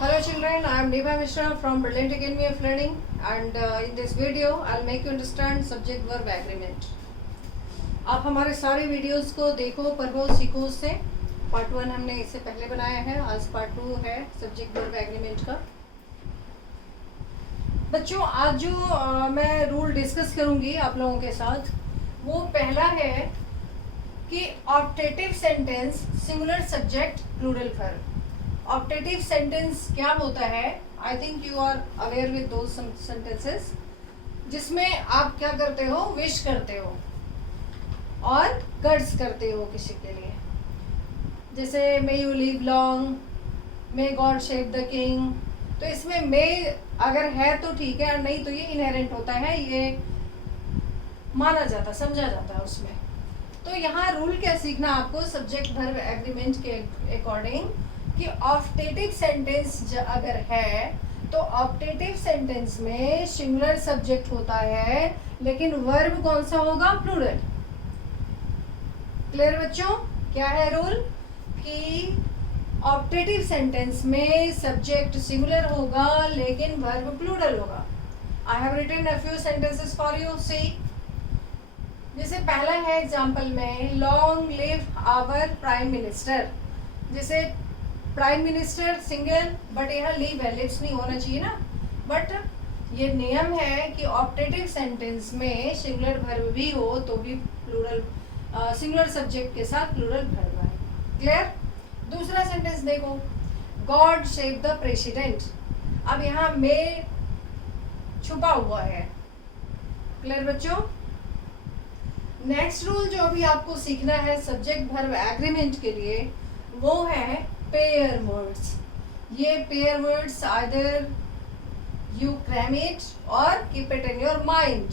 Hello children, I am Neha Mishra from Brilliant Academy of Learning and in this video I'll make you understand subject verb agreement. आप हमारे सारे videos को देखो, पढ़ो, सीखो उससे. पार्ट 1 हमने इससे पहले बनाया है, आज पार्ट 2 है सब्जेक्ट वर्ब एग्रीमेंट का. बच्चों आज जो मैं रूल डिस्कस करूंगी आप लोगों के साथ, वो पहला है कि optative sentence singular subject plural verb. Optative sentence क्या होता है? I think you are aware with those sentences जिसमें आप क्या करते हो, विश करते हो और कर्ज करते हो किसी के लिए. जैसे may you live long, may God shape the king. तो इसमें मे अगर है तो ठीक है, और नहीं तो ये इनहेरेंट होता है, ये माना जाता, समझा जाता है उसमें. तो यहाँ रूल क्या सीखना आपको सब्जेक्ट वर्ब एग्रीमेंट के अकॉर्डिंग कि ऑप्टेटिव सेंटेंस अगर है तो ऑप्टेटिव सेंटेंस में सिंगुलर सब्जेक्ट होता है, लेकिन वर्ब कौन सा होगा? प्लूरल. क्लियर बच्चों? क्या है रूल कि ऑप्टेटिव सेंटेंस में सब्जेक्ट सिंगुलर होगा लेकिन वर्ब प्लूरल होगा. I have written a few sentences for you. See, जैसे पहला है एग्जांपल में, long live our prime minister. जैसे प्राइम मिनिस्टर सिंगल, बट यहाँ लीव है, लिव्स नहीं होना चाहिए ना. बट ये नियम है कि ऑप्टेटिव सेंटेंस में सिंगुलर वर्ब भी हो तो भी प्लूरल सिंगुलर सब्जेक्ट के साथ प्लूरल वर्ब आए. क्लियर? दूसरा सेंटेंस देखो, गॉड शेप द प्रेसिडेंट. अब यहाँ में छुपा हुआ है. क्लियर बच्चों? नेक्स्ट रूल जो अभी आपको सीखना है सब्जेक्ट वर्ब एग्रीमेंट के लिए, वो है पेयर वर्ड्स. ये pair words either you cram it or keep it in your mind.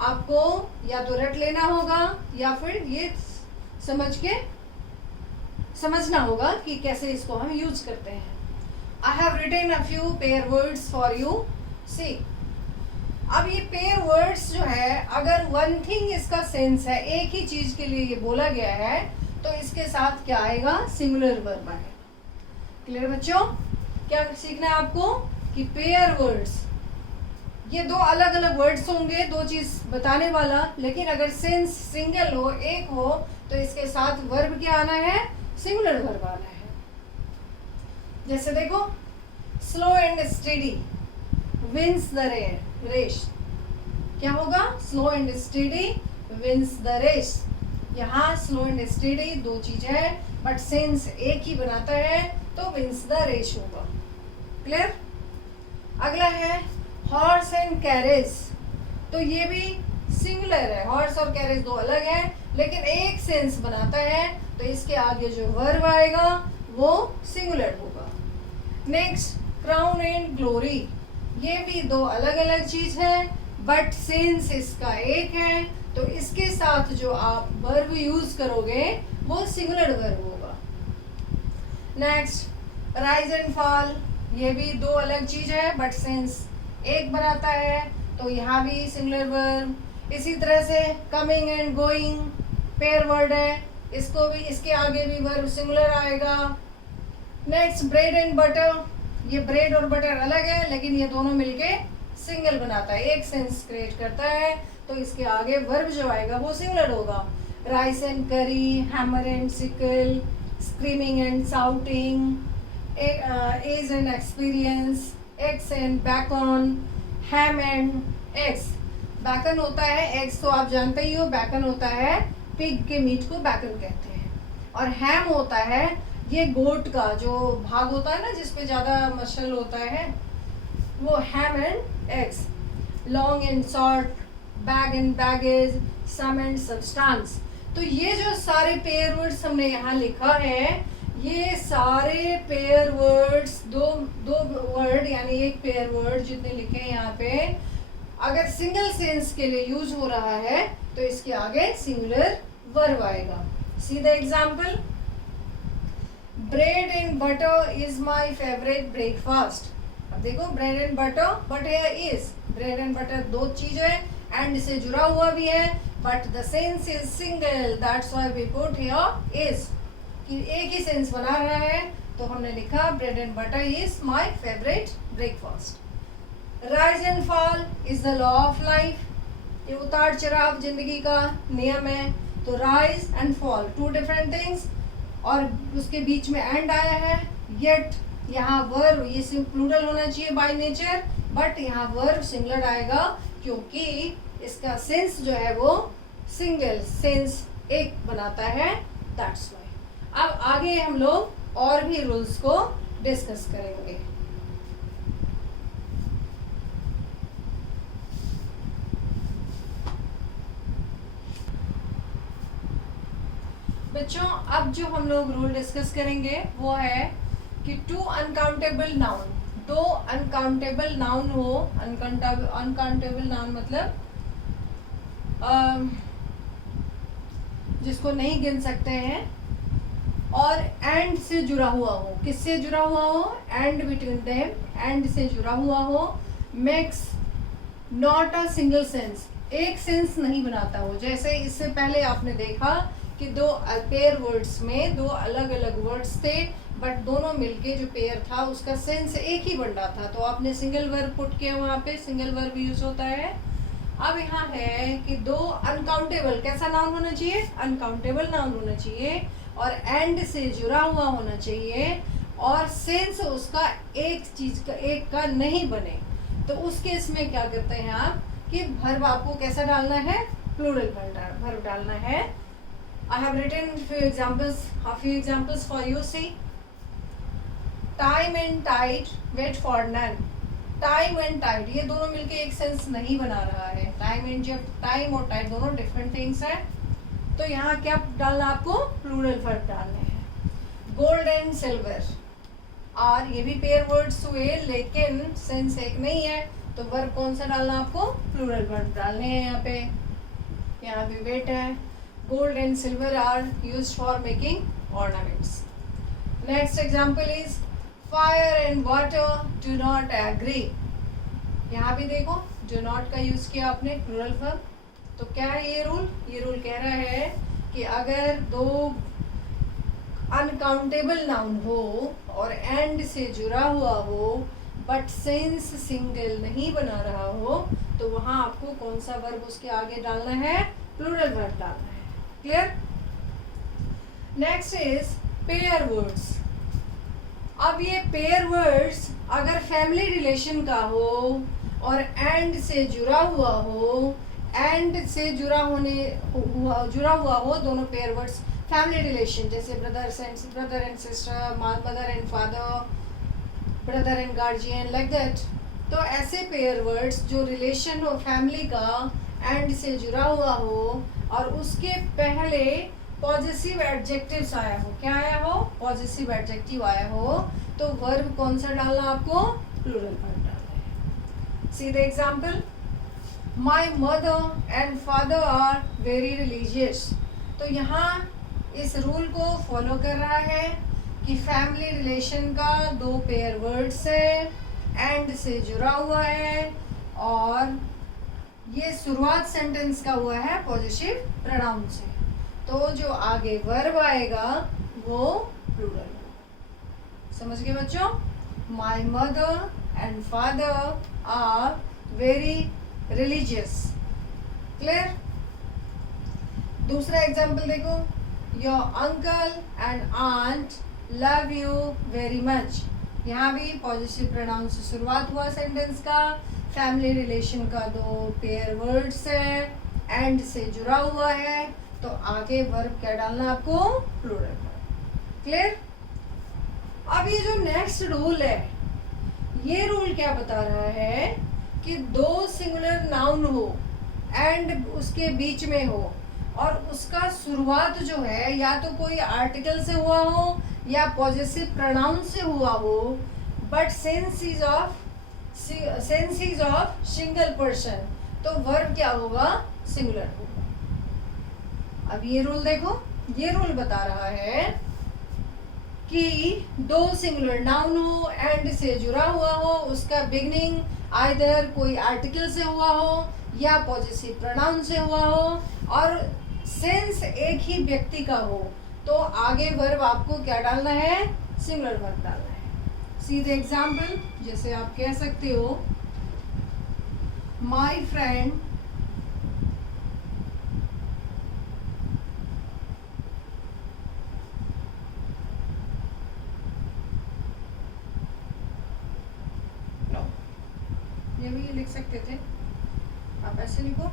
आपको या तो रट लेना होगा या फिर ये समझना होगा कि कैसे इसको हम यूज करते हैं. I have written a few pair words for you. See, अब ये पेयर वर्ड्स जो है, अगर वन थिंग इसका सेंस है, एक ही चीज के लिए ये बोला गया है, तो इसके साथ क्या आएगा? सिंगुलर वर्ब आएगा. क्लियर बच्चों? क्या सीखना है आपको कि पेयर वर्ड्स, ये दो अलग अलग वर्ड्स होंगे, दो चीज बताने वाला, लेकिन अगर सेंस सिंगल हो, एक हो, तो इसके साथ वर्ब क्या आना है? सिंगुलर वर्ब आना है. जैसे देखो, slow and steady wins the race. क्या होगा? Slow and steady wins the race. यहाँ स्लो एंड स्टेडी दो चीज है, बट सेंस एक ही बनाता है, तो विंस द रेस होगा. क्लियर? अगला है हॉर्स एंड कैरेज. तो ये भी सिंगुलर है. हॉर्स और कैरेज दो अलग है, लेकिन एक सेंस बनाता है, तो इसके आगे जो वर्ब आएगा वो सिंगुलर होगा. Next, crown and glory. ये भी दो अलग अलग चीज है, बट सेंस इसका एक है, तो इसके साथ जो आप वर्ब यूज करोगे वो सिंगुलर वर्ब होगा. Next, rise and fall. ये भी दो अलग चीज है, बट सेंस एक बनाता है, तो यहाँ भी सिंगुलर वर्ब. इसी तरह से coming and going pair word है, इसको भी, इसके आगे भी वर्ब सिंगुलर आएगा. Next, bread and butter. ये ब्रेड और बटर अलग है, लेकिन ये दोनों मिलके सिंगल बनाता है, एक सेंस क्रिएट करता है, तो इसके आगे वर्ब जो आएगा वो सिंगुलर होगा. Rice and curry, hammer and sickle, screaming and shouting, age and experience, eggs and bacon, ham and eggs. Bacon होता है, एग्स तो आप जानते ही हो, बैकन होता है पिग के मीट को बैकन कहते हैं. और हैम होता है ये गोट का जो भाग होता है ना, जिसपे ज्यादा मसल होता है, वो ham and eggs. Long and short, bag and baggage, sum and substance. तो ये जो सारे पेयर वर्ड्स हमने यहाँ लिखा है, ये सारे पेयर वर्ड्स, दो वर्ड यानी एक पेयर वर्ड जितने लिखे हैं यहाँ पे, अगर सिंगल सेंस के लिए यूज हो रहा है तो इसके आगे सिंगुलर वर्ब आएगा. See the example, bread and butter is my favourite breakfast. अब देखो, bread and butter, but here is, bread and butter दो चीज है, एंड से जुड़ा हुआ भी है, but the sense is single, that's why we put here is. कि एक ही सेंस बना रहा है, तो हमने लिखा bread and butter is my favourite breakfast. Rise and fall is the law of life, ये उतार चढ़ाव जिंदगी का नियम है। तो rise and fall two different things, और उसके बीच में एंड आया है। येट यहाँ वर्ब, ये प्लूरल होना चाहिए बाय नेचर, बट यहाँ वर्ब सिंगुलर आएगा क्योंकि इसका सेंस जो है वो सिंगल सेंस एक बनाता है, दैट्स व्हाई। अब आगे हम लोग और भी रूल्स को डिस्कस करेंगे। बच्चों अब जो हम लोग रूल डिस्कस करेंगे वो है कि टू अनकाउंटेबल नाउन, दो अनकाउंटेबल नाउन हो, अनकाउंटेबल नाउन मतलब जिसको नहीं गिन सकते हैं, और एंड से जुड़ा हुआ हो। किससे जुड़ा हुआ हो? एंड बिटवीन देम, एंड से जुड़ा हुआ हो। Makes not a single sense, एक सेंस नहीं बनाता हो। जैसे इससे पहले आपने देखा कि दो पेयर वर्ड्स में दो अलग अलग वर्ड्स थे, बट दोनों मिलके जो पेयर था उसका सेंस एक ही बन रहा था, तो आपने सिंगल वर्ब पुट किया, वहाँ पे सिंगल वर्ब यूज होता है। अब यहाँ है कि दो अनकाउंटेबल, कैसा नाउन होना चाहिए? अनकाउंटेबल नाउन होना चाहिए, और एंड से जुड़ा हुआ होना चाहिए, और सेंस उसका एक चीज का, एक का नहीं बने। तो उस केस में क्या करते हैं आप कि वर्ब आपको कैसा डालना है? प्लूरल वर्ब डालना है। I have written few examples for you. See, time and tide, wait for none. Time and tide ये दोनों मिलके एक सेंस नहीं बना रहा है। टाइम एंड, जब टाइम और टाइड दोनों डिफरेंट थिंग्स हैं, तो यहाँ क्या डालना आपको? प्लूरल वर्ब डालने हैं। गोल्ड एंड सिल्वर और ये भी पेयर वर्ड्स हुए, लेकिन सेंस एक नहीं है, तो वर्ब कौन सा डालना आपको? प्लूरल वर्ब डालने हैं। यहाँ भी वेट है। Gold and silver are used for making ornaments. Next example is fire and water do not agree. यहाँ भी देखो do not का यूज किया आपने प्लूरल वर्ब। तो क्या है ये रूल? ये रूल कह रहा है कि अगर दो अनकाउंटेबल नाउन हो और एंड से जुड़ा हुआ हो, बट सेंस सिंगल नहीं बना रहा हो, तो वहाँ आपको कौन सा वर्ब उसके आगे डालना है? प्लूरल वर्ब डालना है। Clear? Next is pair words. अब ये पेयर वर्ड्स अगर फैमिली रिलेशन का हो और एंड से जुड़ा हुआ हो, एंड से जुड़ा हुआ हो दोनों पेयर वर्ड्स, फैमिली रिलेशन जैसे brother and sister, mother and father, brother and guardian, like that. तो ऐसे पेयर वर्ड्स जो रिलेशन हो फैमिली का, एंड से जुड़ा हुआ हो, और उसके पहले पॉजिटिव एडजेक्टिव्स आया हो। क्या आया हो? पॉजिटिव एडजेक्टिव आया हो, तो वर्ब कौन सा डालना आपको? प्लूरल वर्ब डालना है। See the example, my mother and father are very religious. तो यहाँ इस रूल को फॉलो कर रहा है कि फैमिली रिलेशन का दो पेयर वर्ड्स है, एंड से जुड़ा हुआ है, और ये शुरुआत सेंटेंस का हुआ है पॉजिटिव प्रोनाउन से, तो जो आगे वर्ब आएगा वो प्लूरल। समझ गए बच्चों? My mother and father are very religious. Clear? दूसरा एग्जाम्पल देखो, your uncle and aunt love you very much. यहाँ भी पॉजिटिव प्रोनाउन से शुरुआत हुआ सेंटेंस का, फैमिली रिलेशन का दो पेयर वर्ड्स है, एंड से जुड़ा हुआ है, तो आगे वर्ब क्या डालना आपको? Plural verb. क्लियर? अब ये जो नेक्स्ट रूल है, ये रूल क्या बता रहा है कि दो सिंगुलर नाउन हो, एंड उसके बीच में हो, और उसका शुरुआत जो है या तो कोई आर्टिकल से हुआ हो या पॉजिटिव प्रोनाउन से हुआ हो, but sense is of single person, तो वर्ब क्या होगा? सिंगुलर होगा। अब ये रूल देखो, ये रूल बता रहा है कि दो सिंगुलर नाउन हो, एंड से जुड़ा हुआ हो, उसका बिगनिंग आइदर कोई आर्टिकल से हुआ हो या पॉजिटिव प्रोनाउन से हुआ हो, और सेंस एक ही व्यक्ति का हो, तो आगे वर्ब आपको क्या डालना है? सिंगुलर वर्ब डालना है। सीधे एग्जाम्पल, जैसे आप कह सकते हो माई फ्रेंड ये भी लिख सकते थे, आप ऐसे लिखो,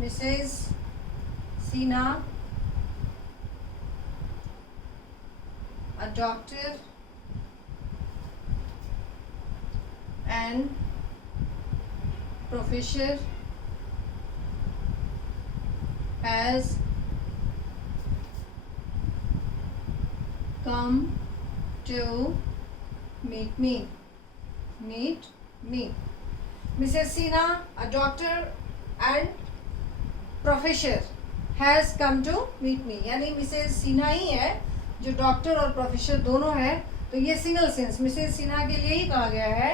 मिसेस सीना a doctor and professor has come to meet me. Mrs. Sina, a doctor and professor has come to meet me. यानी मिसेस सीना ही है जो डॉक्टर और प्रोफेसर दोनों है, तो ये सिंगल सेंस मिसेस सिन्हा के लिए ही कहा गया है,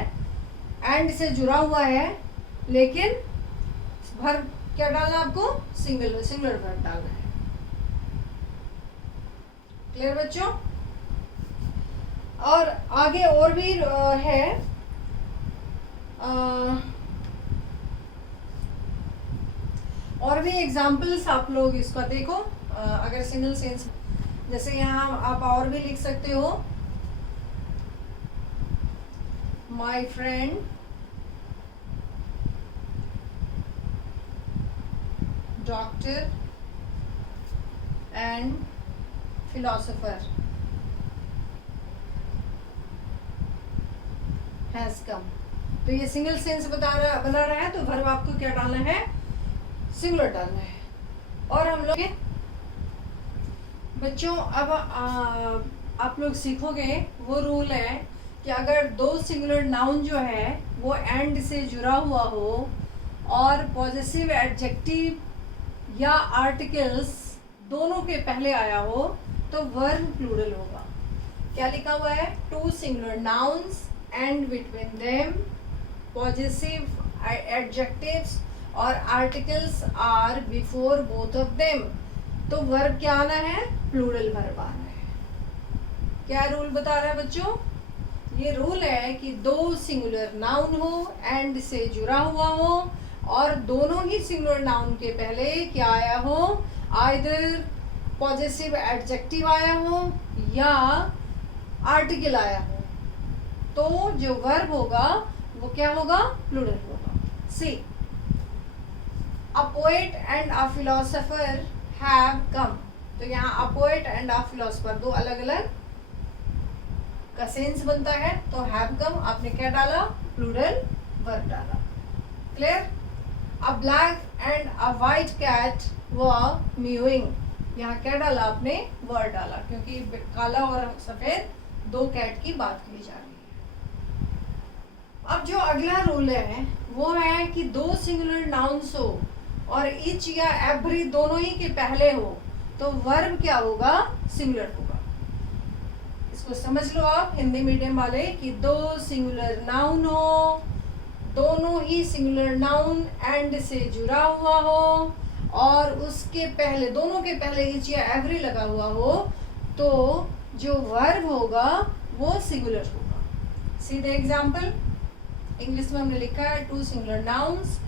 एंड से जुड़ा हुआ है, लेकिन वर्ब क्या डालना आपको, सिंगुलर वर्ब डालना है। क्लियर बच्चों? और आगे और भी है, और भी एग्जाम्पल्स आप लोग इसका देखो। अगर सिंगल सेंस, जैसे यहाँ आप और भी लिख सकते हो, my friend doctor and philosopher has come. तो ये सिंगल सेंस बना रहा है, तो वर्ब आपको क्या डालना है, सिंगुलर डालना है। और हम लोग बच्चों अब आप लोग सीखोगे वो रूल है कि अगर दो सिंगुलर नाउन जो है वो एंड से जुड़ा हुआ हो और पॉजेसिव एडजेक्टिव या आर्टिकल्स दोनों के पहले आया हो तो वर्ब प्लूरल होगा। क्या लिखा हुआ है, two singular nouns and between them possessive adjectives or articles are before both of them, तो वर्ब क्या आना है, प्लूरल वर्ब आना है। क्या रूल बता रहा है बच्चों, ये रूल है कि दो सिंगुलर नाउन हो, एंड से जुड़ा हुआ हो, और दोनों ही सिंगुलर नाउन के पहले क्या आया हो, आइदर पॉजेसिव एडजेक्टिव आया हो या आर्टिकल आया हो, तो जो वर्ब होगा वो क्या होगा, प्लूरल होगा। See, a poet and a philosopher have come, तो यहाँ a poet and a philosopher दो अलग अलग का सेंस बनता है, तो हैव कम आपने क्या डाला, प्लूरल वर्ब डाला। Clear? A black and a white cat were mewing, यहाँ क्या डाला आपने, वर्ड डाला, क्योंकि काला और सफेद दो कैट की बात की जा रही है। अब जो अगला रूल है वो है कि दो सिंगुलर नाउन्स हो और इच या एवरी दोनों ही के पहले हो तो वर्ब क्या होगा, सिंगुलर होगा। इसको समझ लो आप हिंदी मीडियम वाले कि दो सिंगुलर नाउन हो, दोनों ही सिंगुलर नाउन एंड से जुड़ा हुआ हो और उसके पहले, दोनों के पहले इच या एवरी लगा हुआ हो, तो जो वर्ब होगा वो सिंगुलर होगा। सीधे एग्जाम्पल, इंग्लिश में हमने लिखा है टू सिंगुलर नाउन्स,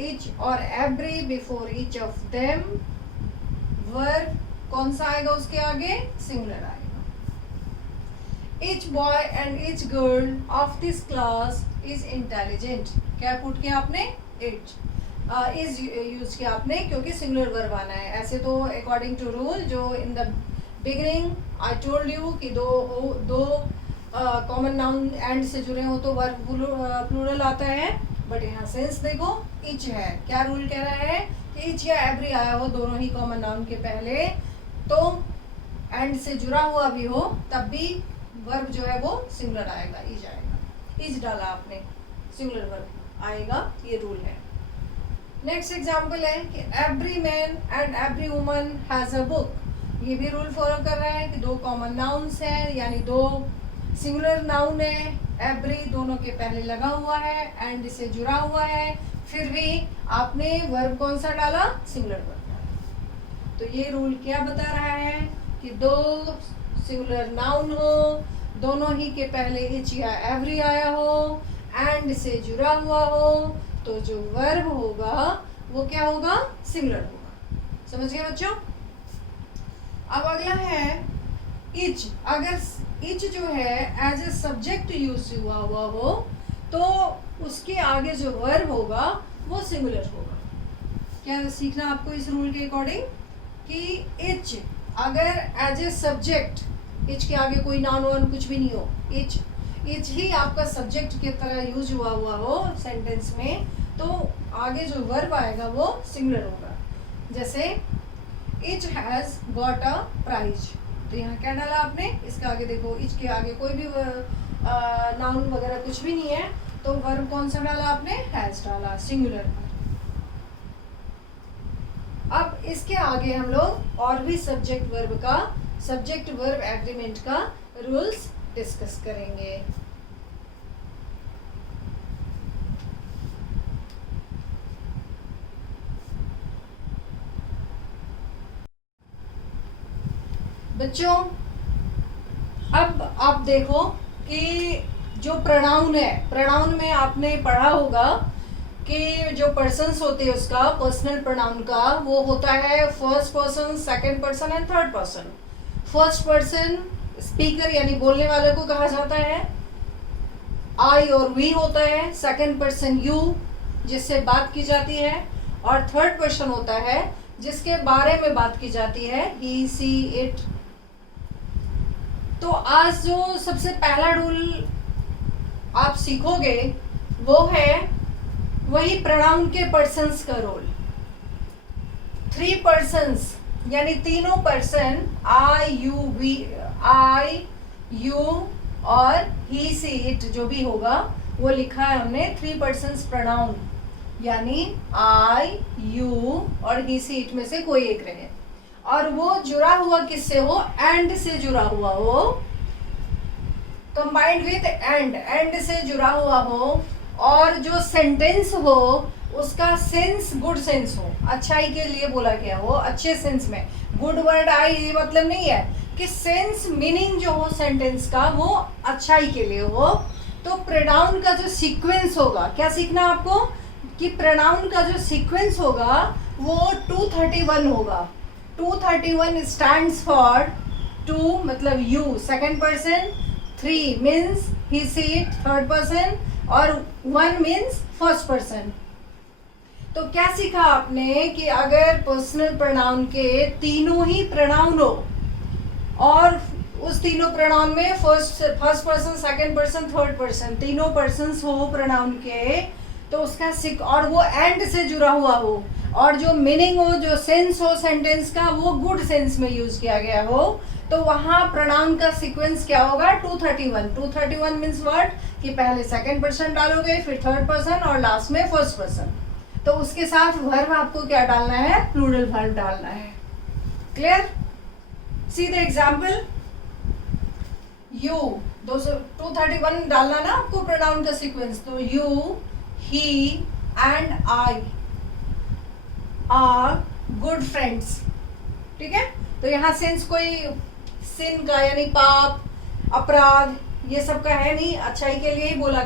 इच और every before each of them, verb कौन सा आएगा उसके आगे, सिंगुलर आएगा। Etch boy and each girl of this class is intelligent, क्या पुट किया आपने, इच, इज यूज किया आपने क्योंकि सिंगुलर वर्ब आना है। ऐसे तो अकॉर्डिंग टू रूल जो in the beginning I told you कि दो कॉमन नाउन एंड से जुड़े हो तो वर्ब प्लूरल आता है, बट यहाँ सेंस देखो इच है। क्या रूल कह रहा है कि इच या एवरी आया हो दोनों ही कॉमन नाउन के पहले, तो एंड से जुड़ा हुआ भी हो तब भी वर्ब जो है वो सिंगुलर आएगा, इज आएगा। इज डाला आपने, सिंगुलर वर्ब आएगा, ये रूल है। नेक्स्ट एग्जाम्पल है कि every man and every woman has a book, ये भी रूल फॉलो कर रहा है कि दो कॉमन नाउन्स हैं, यानी दो सिंगुलर नाउन है, एवरी दोनों के पहले लगा हुआ है एंड से जुड़ा हुआ है, फिर भी आपने वर्ब कौन सा डाला, सिंगुलर वर्ब डाला। तो ये रूल क्या बता रहा है कि दो सिंगुलर नाउन हो, दोनों ही के पहले इच या एवरी आया हो, एंड से जुड़ा हुआ हो, तो जो वर्ब होगा वो क्या होगा? सिंगुलर होगा। समझ गए बच्चों? अब अगला है इच। अगर इच जो है एज ए सब्जेक्ट यूज हुआ हो तो उसके आगे जो वर्ब होगा वो सिंगुलर होगा। क्या सीखना आपको इस रूल के अकॉर्डिंग कि इच अगर एज ए सब्जेक्ट, इच के आगे कोई नाउन वाउन कुछ भी नहीं हो, इच ही आपका सब्जेक्ट की तरह यूज हुआ हो सेंटेंस में, तो आगे जो वर्ब आएगा वो सिंगुलर होगा। जैसे each has got a prize, तो यहाँ क्या डाला आपने? इसके आगे देखो, इच के आगे कोई भी नाउन वगैरह कुछ भी नहीं है, तो वर्ब कौन सा डाला आपने? हैज डाला, सिंगुलर पर। अब इसके आगे हम लोग और भी सब्जेक्ट वर्ब एग्रीमेंट का रूल्स डिस्कस करेंगे। बच्चों अब आप देखो कि जो प्रोनाउन है, प्रोनाउन में आपने पढ़ा होगा कि जो पर्सन्स होते हैं उसका पर्सनल प्रोनाउन का वो होता है first person, second person and third person. First person speaker यानी बोलने वाले को कहा जाता है, आई और वी होता है, सेकंड पर्सन यू जिससे बात की जाती है, और थर्ड पर्सन होता है जिसके बारे में बात की जाती है, ही सी इट। तो आज जो सबसे पहला रूल आप सीखोगे वो है वही प्रोनाउन के पर्सन्स का रोल। 3 पर्सन्स यानी तीनों पर्सन, आई यू और ही सी इट जो भी होगा वो लिखा है हमने 3 पर्सन्स प्रोनाउन, यानी आई यू और ही सी इट में से कोई एक रहे, और वो जुड़ा हुआ किससे हो? एंड से जुड़ा हुआ हो, कंबाइंड विथ एंड से जुड़ा हुआ हो, और जो सेंटेंस हो उसका सेंस गुड सेंस हो, अच्छाई के लिए बोला गया हो, अच्छे सेंस में। गुड वर्ड आई ये मतलब नहीं है कि सेंस मीनिंग जो हो सेंटेंस का वो अच्छाई के लिए हो। तो प्रोनाउन का जो सीक्वेंस होगा, क्या सीखना आपको कि प्रोनाउन का जो सीक्वेंस होगा वो 231 होगा। 231 स्टैंड्स फॉर 2 मतलब you second person, 3 means he see it third person, और 1 मीन्स फर्स्ट पर्सन। तो क्या सीखा आपने कि अगर पर्सनल प्रोनाउन के तीनों ही प्रोनाउन हो और उस तीनों प्रोनाउन में first person, second person, third person तीनों पर्सन्स हो प्रोनाउन के, तो उसका और वो एंड से जुड़ा हुआ हो, और जो मीनिंग हो, जो सेंस हो सेंटेंस का वो गुड सेंस में यूज किया गया हो, तो वहां प्रोनाउन का सीक्वेंस क्या होगा? 231। 231 मीन्स व्हाट कि पहले सेकंड पर्सन डालोगे, फिर थर्ड पर्सन और लास्ट में फर्स्ट पर्सन। तो उसके साथ वर्ब आपको क्या डालना है? प्लूरल वर्ब डालना है। Clear? C the example. You 231 डालना ना आपको प्रोनाउन का सीक्वेंस, तो you, he and I R good friends. ठीक है, तो यहाँ सेंस कोई सिन का यानी पाप, अपराध ये सब का है नहीं, अच्छाई के लिए ही बोला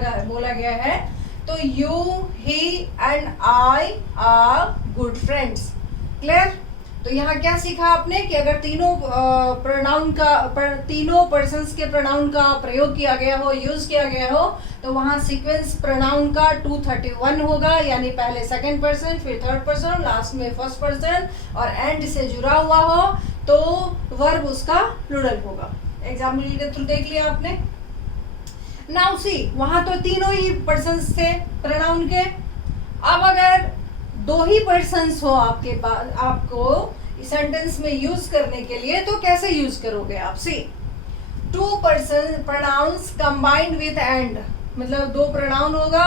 गया है। तो you, he and I R good friends. Clear? तो यहाँ क्या सीखा आपने कि अगर तीनों पर्सन्स के प्रोनाउन का प्रयोग किया गया हो, यूज किया गया हो, तो वहां सीक्वेंस प्रोनाउन का 231 होगा, यानी पहले सेकंड पर्सन, फिर थर्ड पर्सन, लास्ट में फर्स्ट पर्सन, और एंड से जुड़ा हुआ हो तो वर्ब उसका प्लूरल होगा। एग्जाम्पल के थ्रू देख लिया आपने। नाउ सी, वहां तो तीनों ही पर्सन्स थे प्रोनाउन के। अब अगर 2 ही पर्सन्स हो आपके पास, आपको सेंटेंस में यूज करने के लिए, तो कैसे यूज करोगे आप? सी, 2 person pronouns combined with and, मतलब 2 प्रोनाउन होगा,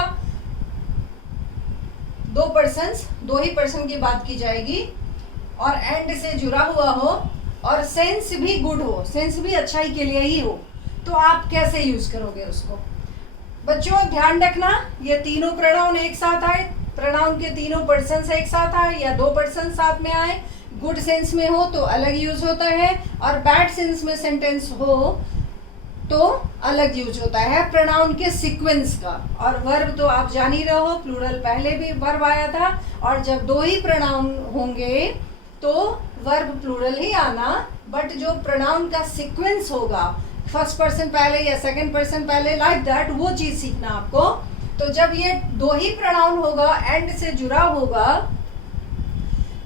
2 ही पर्सन की बात की जाएगी, और एंड से जुड़ा हुआ हो, और सेंस भी गुड हो, सेंस भी अच्छाई के लिए ही हो, तो आप कैसे यूज करोगे उसको? बच्चों ध्यान रखना, ये तीनों प्रोनाउन एक साथ आए, प्रोनाउन के तीनों पर्सन एक साथ आए, या 2 पर्सन साथ में आए, गुड सेंस में हो तो अलग यूज होता है, और बैड सेंस में सेंटेंस हो तो अलग यूज होता है प्रोनाउन के सीक्वेंस का। और वर्ब तो आप जान ही रहे हो, प्लूरल पहले भी वर्ब आया था, और जब दो ही प्रोनाउन होंगे तो वर्ब प्लूरल ही आना, बट जो प्रोनाउन का सीक्वेंस होगा, फर्स्ट पर्सन पहले या सेकंड पर्सन पहले, लाइक दैट, वो चीज सीखना आपको। तो जब ये दो ही प्रोनाउन होगा, एंड से जुड़ा होगा,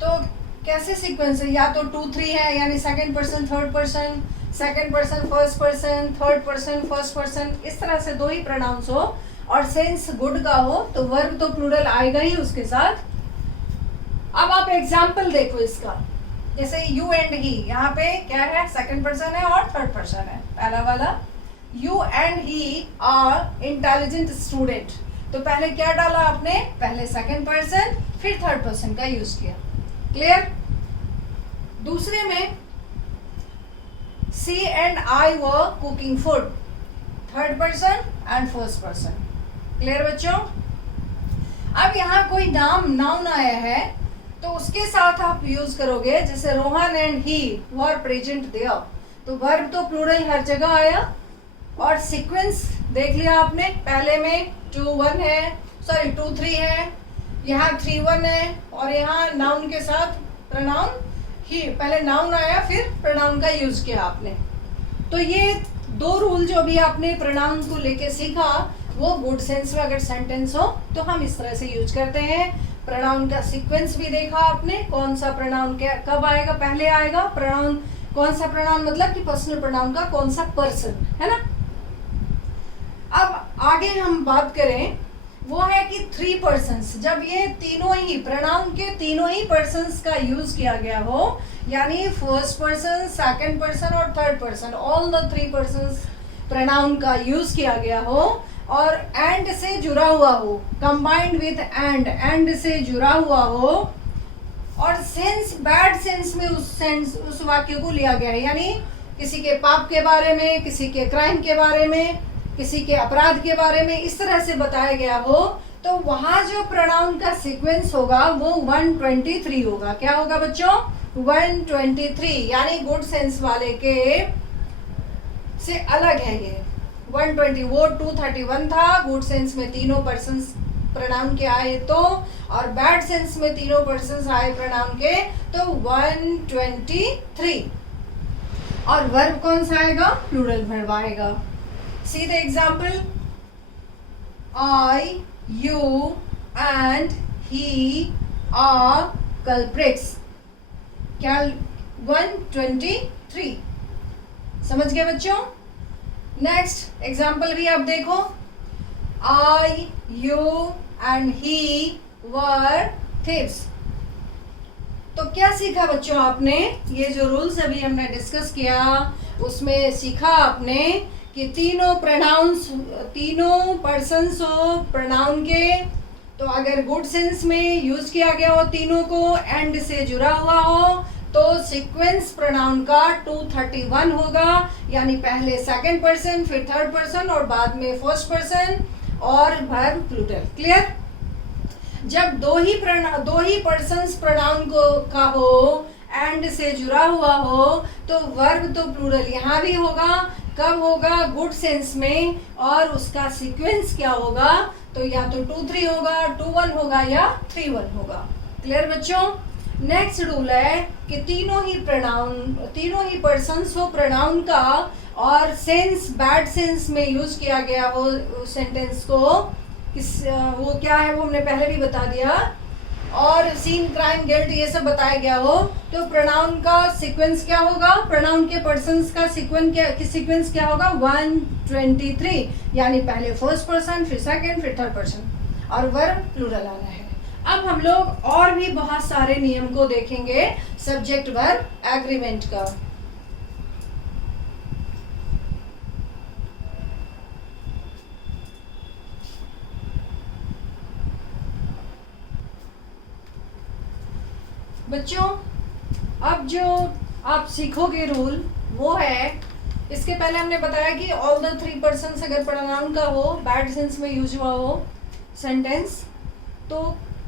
तो कैसे सीक्वेंस है, या तो 2-3 है, यानी second person third person, second person first person, third person first person, इस तरह से दो ही प्रोनाउंस हो और सेंस गुड का हो, तो वर्ब तो प्लूरल आएगा ही उसके साथ। अब आप एग्जाम्पल देखो इसका, जैसे यू एंड ही, यहाँ पे क्या है, सेकंड पर्सन है और थर्ड पर्सन है। पहला वाला, you and he are intelligent student, तो पहले क्या डाला आपने, पहले सेकंड पर्सन फिर थर्ड पर्सन का यूज किया। क्लियर? दूसरे में see and I were cooking food, third person and first person. Clear बच्चों? अब यहाँ कोई नाउन आया है तो उसके साथ आप यूज करोगे, जैसे Rohan and he were present there, तो वर्ब तो प्लूरल हर जगह आया, और सीक्वेंस देख लिया आपने, पहले में 2-1 है, सॉरी 2-3 है, यहाँ 3-1 है, और यहाँ नाउन के साथ प्रोनाउन ही, पहले नाउन आया फिर प्रोनाउन का यूज किया आपने। तो ये दो रूल जो भी आपने प्रोनाउन को लेके सीखा, वो गुड सेंस में अगर सेंटेंस हो तो हम इस तरह से यूज करते हैं। प्रोनाउन का सीक्वेंस भी देखा आपने, कौन सा प्रोनाउन क्या कब आएगा, पहले आएगा प्रोनाउन, कौन सा प्रोनाउन मतलब कि पर्सनल प्रोनाउन का कौन सा पर्सन है ना। अब आगे हम बात करें, वो है कि 3 पर्सन्स, जब ये तीनों ही प्रोनाउन के तीनों ही पर्सन्स का यूज किया गया हो, यानी फर्स्ट पर्सन, सेकंड पर्सन और third person, all the 3 persons pronoun का यूज किया गया हो, और एंड से जुड़ा हुआ हो, कंबाइंड विथ एंड से जुड़ा हुआ हो, और सेंस बैड सेंस में उस वाक्य को लिया गया है, यानी किसी के पाप के बारे में, किसी के क्राइम के बारे में, किसी के अपराध के बारे में, इस तरह से बताया गया हो, तो वहां जो प्रोनाउन का सीक्वेंस होगा वो 123 होगा। क्या होगा बच्चों? 123, यानी गुड सेंस वाले के से अलग है ये 120। वो 231 था, गुड सेंस में तीनों पर्सन प्रोनाउन के आए तो, और बैड सेंस में तीनों पर्सन आए प्रोनाउन के, तो 123। और वर्ब कौन सा आएगा? प्लूरल वर्ब आएगा। See the example, I, you and he are culprits. क्या 123 समझ गए बच्चों? नेक्स्ट एग्जाम्पल भी आप देखो, I, you and he were thieves। तो क्या सीखा बच्चों आपने? ये जो रूल्स अभी हमने डिस्कस किया उसमें सीखा आपने कि तीनों प्रोनाउंस, तीनों पर्सन्स हो प्रोनाउन के, तो अगर गुड सेंस में यूज किया गया हो तीनों को, एंड से जुड़ा हुआ हो, तो सीक्वेंस प्रोनाउन का 231 होगा, यानी पहले सेकंड पर्सन फिर थर्ड पर्सन और बाद में फर्स्ट पर्सन, और वर्ब प्लूरल। क्लियर? जब दो ही पर्सन्स प्रोनाउन को का हो, एंड से जुड़ा हुआ हो, तो वर्ब तो प्लूरल यहाँ भी होगा। कब होगा? गुड सेंस में, और उसका सीक्वेंस क्या होगा? तो या तो 2-3 होगा, 2-1 होगा, या 3-1 होगा। क्लियर बच्चों? नेक्स्ट रूल है कि तीनों ही पर्सन्स हो प्रोनाउन का, और सेंस बैड सेंस में यूज किया गया हो सेंटेंस को, वो क्या है वो हमने पहले भी बता दिया, और सीन, क्राइम, गिल्ट ये सब बताया गया हो, तो प्रोनाउन का सीक्वेंस क्या होगा? प्रोनाउन के पर्सन्स का सीक्वेंस क्या होगा? 123, यानी पहले फर्स्ट पर्सन फिर सेकंड फिर थर्ड पर्सन, और वर्ब प्लूरल आना है। अब हम लोग और भी बहुत सारे नियम को देखेंगे सब्जेक्ट वर्ब एग्रीमेंट का। बच्चों अब जो आप सीखोगे रूल वो है, इसके पहले हमने बताया कि ऑल द 3 पर्सन्स अगर प्रोनाउन का हो, बैड सेंस में यूज हुआ हो सेंटेंस, तो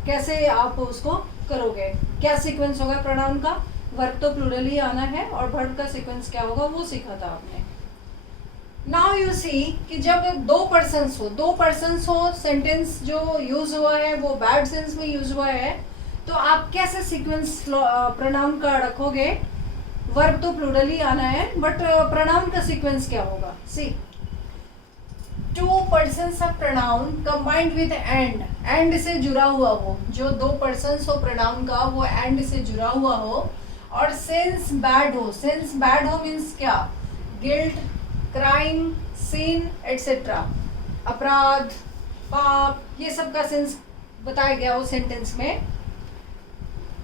कैसे आप उसको करोगे, क्या सीक्वेंस होगा प्रोनाउन का? वर्ब तो प्लूरल ही आना है और वर्ब का सीक्वेंस क्या होगा वो सीखा था आपने। नाउ यू सी कि जब दो पर्सन्स हो सेंटेंस जो यूज हुआ है वो बैड सेंस में यूज हुआ है, तो आप कैसे सीक्वेंस प्रोनाउन का रखोगे? वर्ब तो प्लूरल ही आना है बट प्रोनाउन का सीक्वेंस क्या होगा? See, two persons of pronoun combined with and से जुड़ा हुआ हो, जो दो पर्सन्स हो प्रोनाउन का वो एंड से जुड़ा हुआ हो, और सेंस बैड हो मीन्स क्या? गिल्ट, क्राइम, सिन एटसेट्रा, अपराध, पाप, ये सब का सेंस बताया गया हो सेंटेंस में।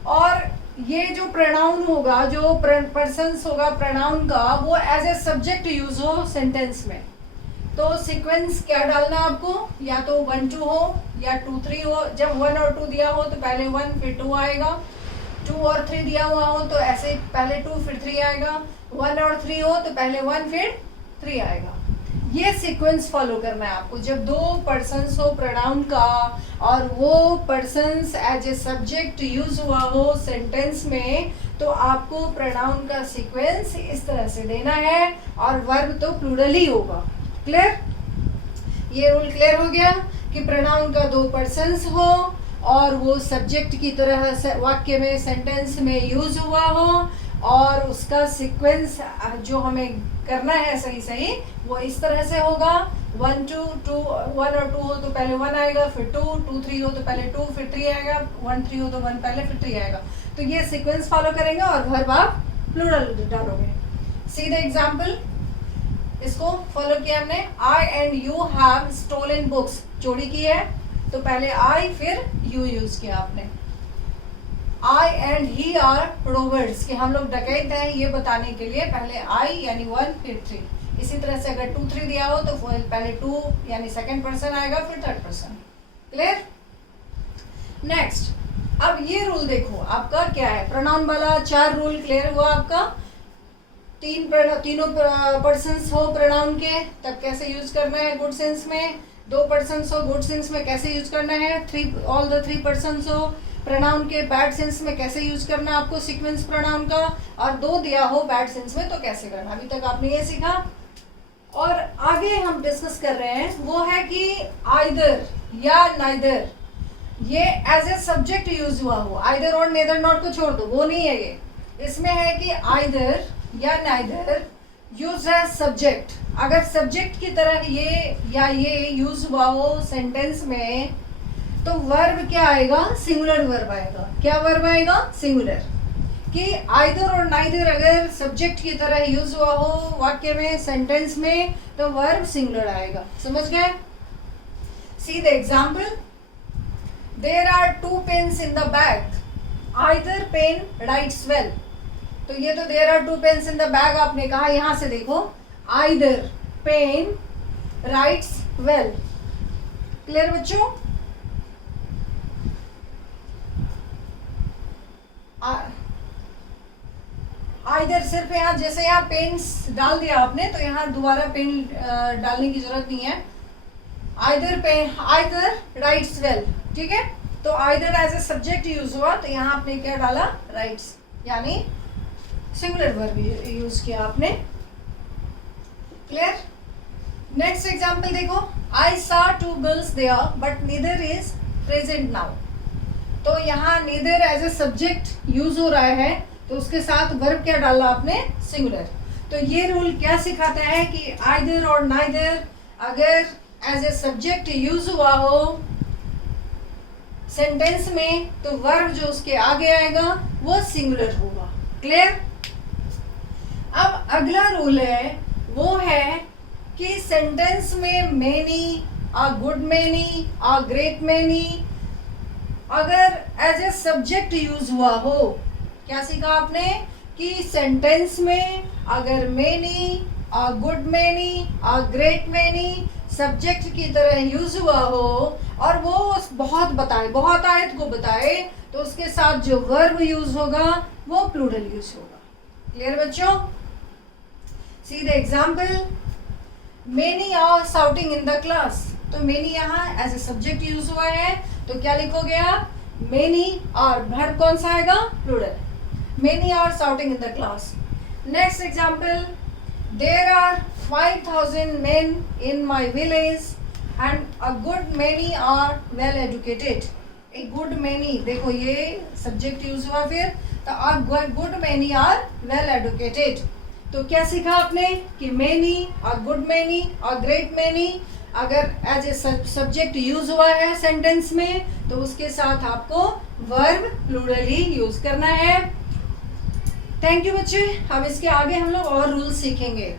और ये जो प्रोनाउन होगा, जो पर्सन्स होगा प्रोनाउन का, वो एज ए सब्जेक्ट यूज हो सेंटेंस में, तो सीक्वेंस क्या डालना आपको? या तो 1 2 हो या 2 3 हो। जब 1 और 2 दिया हो तो पहले 1 फिर 2 आएगा, 2 और 3 दिया हुआ हो तो ऐसे पहले 2 फिर 3 आएगा, 1 और 3 हो तो पहले 1 फिर 3 आएगा। ये सीक्वेंस फॉलो करना है आपको। जब दो पर्सन्स हो प्रोनाउन का और वो persons as a subject use हुआ हो सेंटेंस में, तो आपको प्रोनाउन का सीक्वेंस इस तरह से देना है और वर्ब तो प्लूरल ही होगा। क्लियर? ये रूल क्लियर हो गया कि प्रोनाउन का दो पर्सन्स हो और वो सब्जेक्ट की तरह वाक्य में सेंटेंस में यूज हुआ हो, और उसका सीक्वेंस जो हमें करना है सही वो इस तरह से होगा। 1 और 2 हो तो पहले 1 आएगा, फिर 2 3 हो तो पहले 2 फिर 3 आएगा, 1 3 हो तो 1 पहले फिर 3 आएगा। तो ये सीक्वेंस फॉलो करेंगे और वर्ब आप प्लूरल डालोगे। सी द एग्जाम्पल, इसको फॉलो किया हमने। I and you have stolen books, चोरी की है तो पहले आई फिर यू यूज किया आपने। आई एंड ही आर रोबर्स, कि हम लोग डकैत हैं, ये बताने के लिए पहले आई यानी 1 फिर 3। इसी तरह से अगर 2 3 दिया हो तो पहले 2 यानी सेकंड पर्सन आएगा फिर थर्ड पर्सन। क्लियर? नेक्स्ट, अब ये रूल देखो आपका क्या है। प्रोनाउन वाला 4 रूल क्लियर हुआ आपका। तीनों पर्सन्स हो प्रोनाउन के तब कैसे यूज करना है गुड सेंस में, 2 पर्सन्स हो गुड सेंस में कैसे यूज करना है, ऑल द 3 पर्सन्स हो प्रोनाउन के बैड सेंस में कैसे यूज करना है आपको सीक्वेंस प्रोनाउन का, और 2 दिया हो बैड सेंस में तो कैसे करना। अभी तक आपने ये सीखा। और आगे हम डिस्कस कर रहे हैं वो है कि आइदर या नाइदर, ये एज ए सब्जेक्ट यूज हुआ हो। आइदर और नेदर नॉट को छोड़ दो, वो नहीं है ये। इसमें है कि आइदर या नाइदर यूज एज सब्जेक्ट। अगर सब्जेक्ट की तरह ये या ये यूज हुआ हो सेंटेंस में, तो वर्ब क्या आएगा? सिंगुलर वर्ब आएगा। क्या वर्ब आएगा? सिंगुलर। कि आइदर और नाइदर अगर सब्जेक्ट की तरह यूज हुआ हो वाक्य में सेंटेंस में, तो वर्ब सिंगुलर आएगा। समझ गए? See the example, there are 2 pens in the bag, either pen writes well. तो ये तो there are 2 pens in the bag आपने कहा, यहां से देखो either pen writes well. Clear बच्चों? आइदर सिर्फ यहाँ जैसे यहाँ पेन्स डाल दिया आपने तो यहाँ दोबारा पेन डालने की जरूरत नहीं है। Either pen, either writes well, ठीक है। तो either as a subject use हुआ तो यहाँ आपने क्या डाला? राइट्स, यानी सिंगुलर वर्ब यूज किया आपने। क्लियर? नेक्स्ट एग्जाम्पल देखो, आई saw 2 girls there but neither is present now। तो यहाँ neither as a subject use हो रहा है तो उसके साथ वर्ब क्या डाला आपने? सिंगुलर। तो ये रूल क्या सिखाता है कि आइदर और नाइदर अगर एज ए सब्जेक्ट यूज हुआ हो सेंटेंस में, तो वर्ब जो उसके आगे आएगा वो सिंगुलर होगा। क्लियर? अब अगला रूल है वो है कि सेंटेंस में many, a good many, a great many अगर एज ए सब्जेक्ट यूज हुआ हो। क्या सीखा आपने? कि सेंटेंस में अगर many, a good many, a great many subject की तरह यूज हुआ हो और वो बहुत बताए, बहुत आयत को बताए, तो उसके साथ जो वर्ब यूज होगा वो प्लूरल यूज होगा। क्लियर बच्चों? See the example, many are shouting in the class. तो मेनी यहाँ एज ए सब्जेक्ट यूज हुआ है तो क्या लिखोगे आप? मेनी, और वर्ब कौन सा आएगा? Plural. Many are shouting in the class. Next example, there are 5,000 men in my village and a good many are well educated. A good many, देखो ये subject use हुआ फिर, तो a good many are well educated. तो क्या सीखा आपने कि many, a good many, a great many अगर एज ए सब्जेक्ट यूज हुआ है सेंटेंस में तो उसके साथ आपको वर्ब प्लूरल ही यूज करना है. थैंक यू बच्चे. अब इसके आगे हम लोग और रूल्स सीखेंगे.